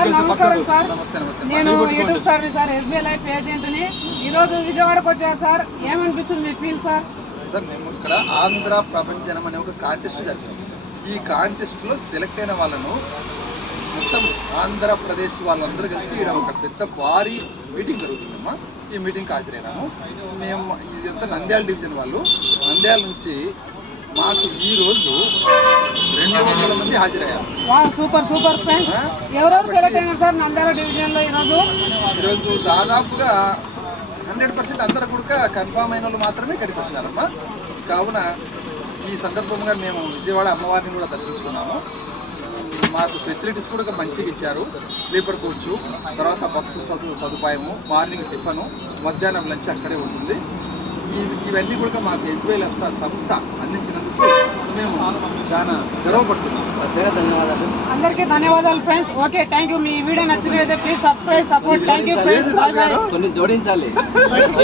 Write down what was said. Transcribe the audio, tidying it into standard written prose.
నమస్కారం సార్. నేను YouTube star sir, SBI life ఏజెంట్ని. ఈరోజు విజయవాడకు వచ్చారు సార్, ఏమనిపిస్తుంది మీ ఫీల్ సార్? సార్ మేము ఇక్కడ ఆంధ్ర ప్రపంచనం అనే ఒక కాంటెస్ట్ జరిపాము. ఈ కాంటెస్ట్లో సెలెక్ట్ అయిన వాళ్ళను మొత్తం ఆంధ్రప్రదేశ్ వాళ్ళందరూ కలిసి ఇక్కడ ఒక పెద్ద భారీ మీటింగ్ జరుగుతుందమ్మా. ఈ మీటింగ్కి హాజరైనాము. మేము ఇదంతా నంద్యాల డివిజన్ వాళ్ళు, నంద్యాల నుంచి మాకు ఈరోజు 200 మంది హాజరయ్యారు. Super super friends. ఎవరెవరు సెలెక్ట్ అయినారు సార్ నంద్యాల డివిజన్లో ఈరోజు? దాదాపుగా 100% అందరూ కూడా కన్ఫామ్ అయిన వాళ్ళు మాత్రమే ఇక్కడికి వచ్చినారమ్మా. కావున ఈ సందర్భంగా మేము విజయవాడ అమ్మవారిని కూడా దర్శించుకున్నాము. మాకు ఫెసిలిటీస్ కూడా మంచిగా ఇచ్చారు. స్లీపర్ కోచ్, తర్వాత బస్సు సదుపాయము, మార్నింగ్ టిఫను, మధ్యాహ్నం లంచ్ అక్కడే ఉంటుంది. ఇవన్నీ కూడా మాకు ఎస్బీఐ లైఫ్ సంస్థ అందించినందుకు మేము చాలా గర్వపడుతున్నాం. ధన్యవాదాలు అందరికీ. ధన్యవాదాలు ఫ్రెండ్స్. Okay, thank you. మీ వీడియో నచ్చినట్లయితే please subscribe, support. Thank you friends. Bye bye. కొన్ని జోడించాలి.